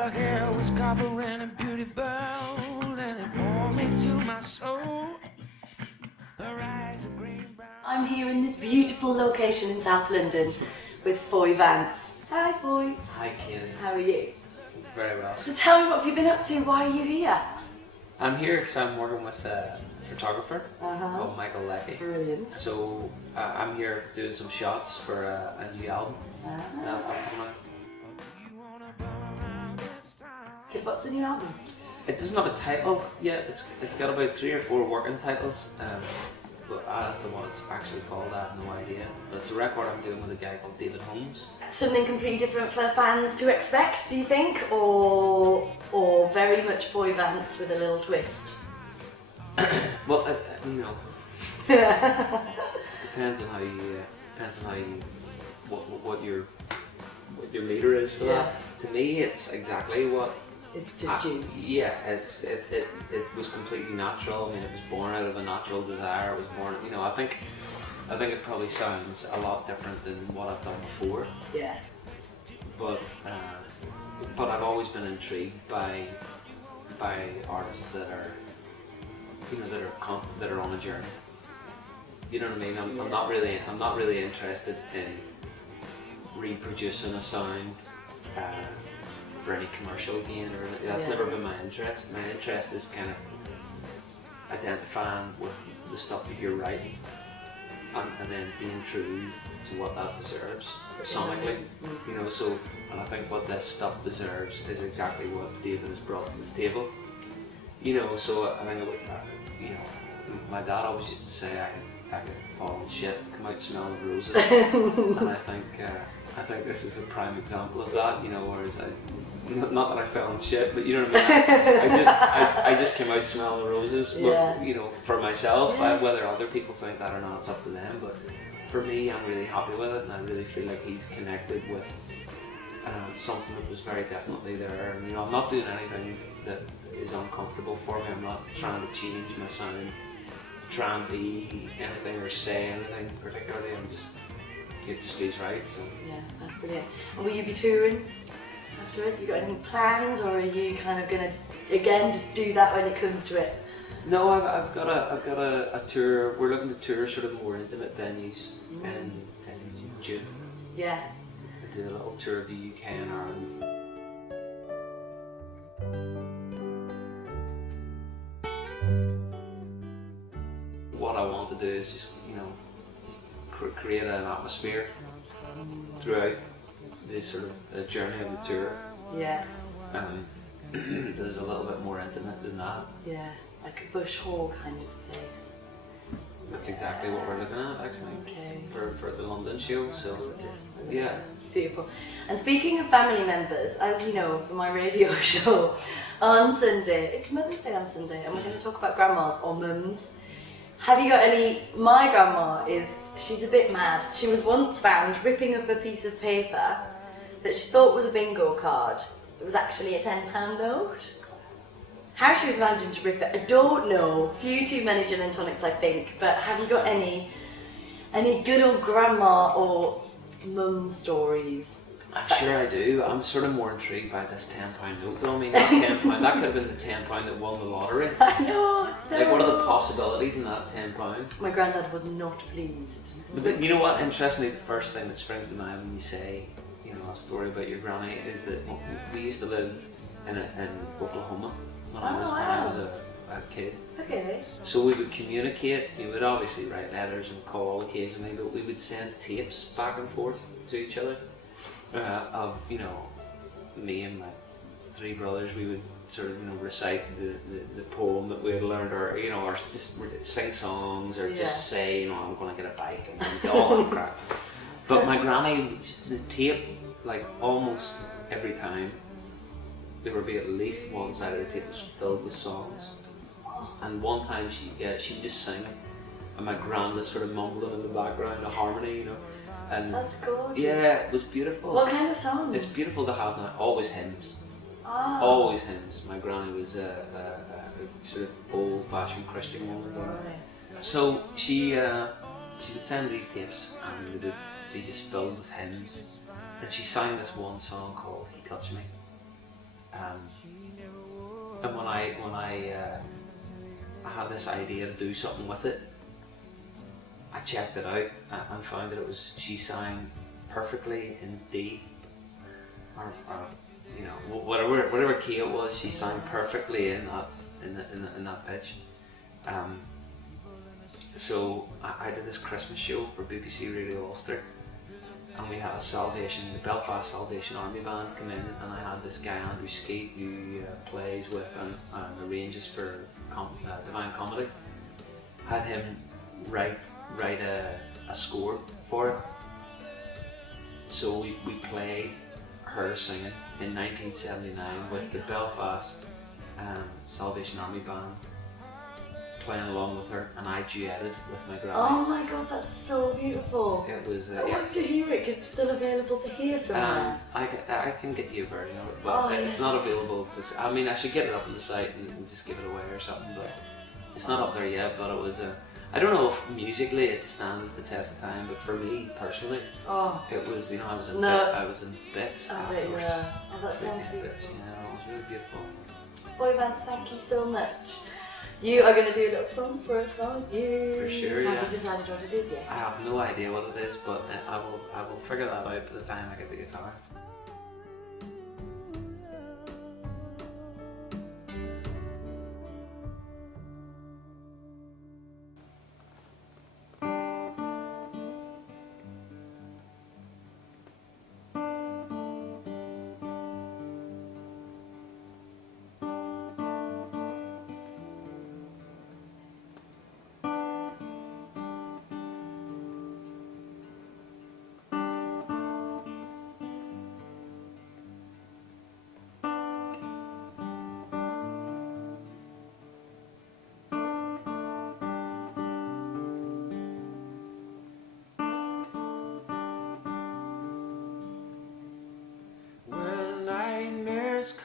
her hair was copper and her beauty burned, and it warmed me to my soul. Her eyes are green brown. I'm here in this beautiful location in South London with Foy Vance. Hi Foy. Hi Katie. How are you? Very well. So tell me, what have you been up to? Why are you here? I'm here because I'm working with a photographer called Michael Leckie. Brilliant. So I'm here doing some shots for a new album. What's the new album? It doesn't have a title yet. It's got about 3 or 4 working titles. But as to what it's actually called, I have no idea. But it's a record I'm doing with a guy called David Holmes. Something completely different for fans to expect, do you think? Or very much Foy Vance with a little twist? Well, you know, depends on how you what your leader is for that. To me, it's exactly what. It's just you. Yeah, it was completely natural. I mean, it was born out of a natural desire. It was born, you know. I think it probably sounds a lot different than what I've done before. Yeah. But I've always been intrigued by artists that are, you know, that are on a journey. You know what I mean? I'm not really interested in reproducing a sound for any commercial gain, or that's never been my interest. My interest is kind of identifying with the stuff that you're writing, and then being true to what that deserves sonically. You know, so, and I think what this stuff deserves is exactly what David has brought to the table. You know, so I think you know, my dad always used to say I could fall in shit, come out smelling of roses, and I think this is a prime example of that. You know, whereas not that I fell in shit, but you know what I mean. I just came out smelling roses. But, you know, for myself, whether other people think that or not, it's up to them. But for me, I'm really happy with it, and I really feel like he's connected with something that was very definitely there. And, you know, I'm not doing anything that is uncomfortable for me. I'm not trying to change my sound, try and be anything or say anything particularly. I'm just get the space right. So. Yeah, that's brilliant. And will you be touring afterwards? Have you got anything planned, or are you kind of gonna again just do that when it comes to it? No, I've got a tour. We're looking to tour sort of more intimate venues in June. Yeah. I did a little tour of the UK and Ireland. What I want to do is just, you know, create an atmosphere throughout the sort of journey of the tour. Yeah. That is a little bit more intimate than that. Yeah, like a bush hall kind of place. That's exactly what we're looking at, actually, for the London show. So, yeah. Beautiful. And speaking of family members, as you know, for my radio show on Sunday, it's Mother's Day on Sunday, and we're going to talk about grandmas or mums. Have you got any? My grandma she's a bit mad. She was once found ripping up a piece of paper that she thought was a bingo card. It was actually a £10 note. How she was managing to rip it, I don't know. Few too many gin and tonics, I think. But have you got any good old grandma or mum stories? I'm sure I do. I'm sort of more intrigued by this £10 note. Though. I mean, that £10, that could have been the £10 that won the lottery. I know, it's terrible. Like, what are the possibilities in that £10? My granddad was not pleased. But then, you know what? Interestingly, the first thing that springs to mind when you say, you know, a story about your granny is that we used to live in Oklahoma when I was a kid. Okay. So we would communicate. We would obviously write letters and call occasionally, but we would send tapes back and forth to each other. Of, you know, me and my 3 brothers, we would sort of, you know, recite the poem that we had learned, or, you know, or just sing songs, or just say, you know, I'm going to get a bike, and all that crap. But my granny, the tape, like almost every time, there would be at least one side of the tape was filled with songs. And one time she'd just sing, and my grand was sort of mumbling in the background, a harmony, you know. And that's gorgeous. Yeah, it was beautiful. What kind of songs? It's beautiful to have now. Always hymns. Oh. Always hymns. My granny was a sort of old-fashioned Christian woman. Right. So she would send these tapes, and they would be just filled with hymns. And she sang this one song called "He Touched Me," And when I had this idea to do something with it, I checked it out and found that it was, she sang perfectly in D, or you know, whatever key it was, she sang perfectly in that pitch. So I did this Christmas show for BBC Radio Ulster, and we had the Belfast Salvation Army band come in, and I had this guy Andrew Skeet who plays with and arranges for Divine Comedy. Had him write a score for it. So we played her singing in 1979 with the Belfast Salvation Army band playing along with her, and I duetted with my grandma. Oh my god, that's so beautiful. It was. I'd like to hear it, because it's still available to hear somewhere. I can get you a version of it, but it's not available. I mean, I should get it up on the site and just give it away or something, but it's not up there yet. But it was I don't know if musically it stands the test of time, but for me personally, it was. You know, I was in bits afterwards. Yeah. Oh, that sounds beautiful. Yeah, it was really beautiful. Foy Vance, thank you so much. You are going to do a little song for us, aren't you? For sure, Have you decided what it is yet? I have no idea what it is, but I will figure that out by the time I get the guitar.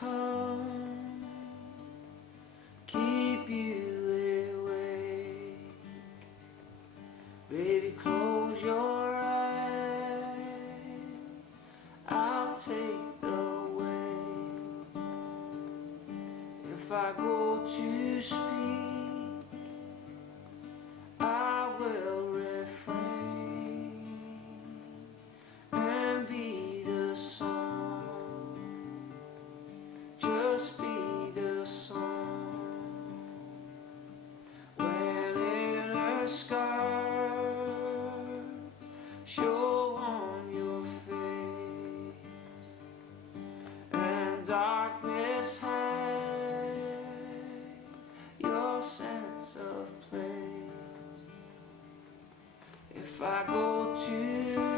Come, keep you awake. Baby, close your eyes, I'll take the way. If I go to speak, I will refrain and be the song. Just be the song. When inner scars show on your face and darkness hides your sense of place, if I go to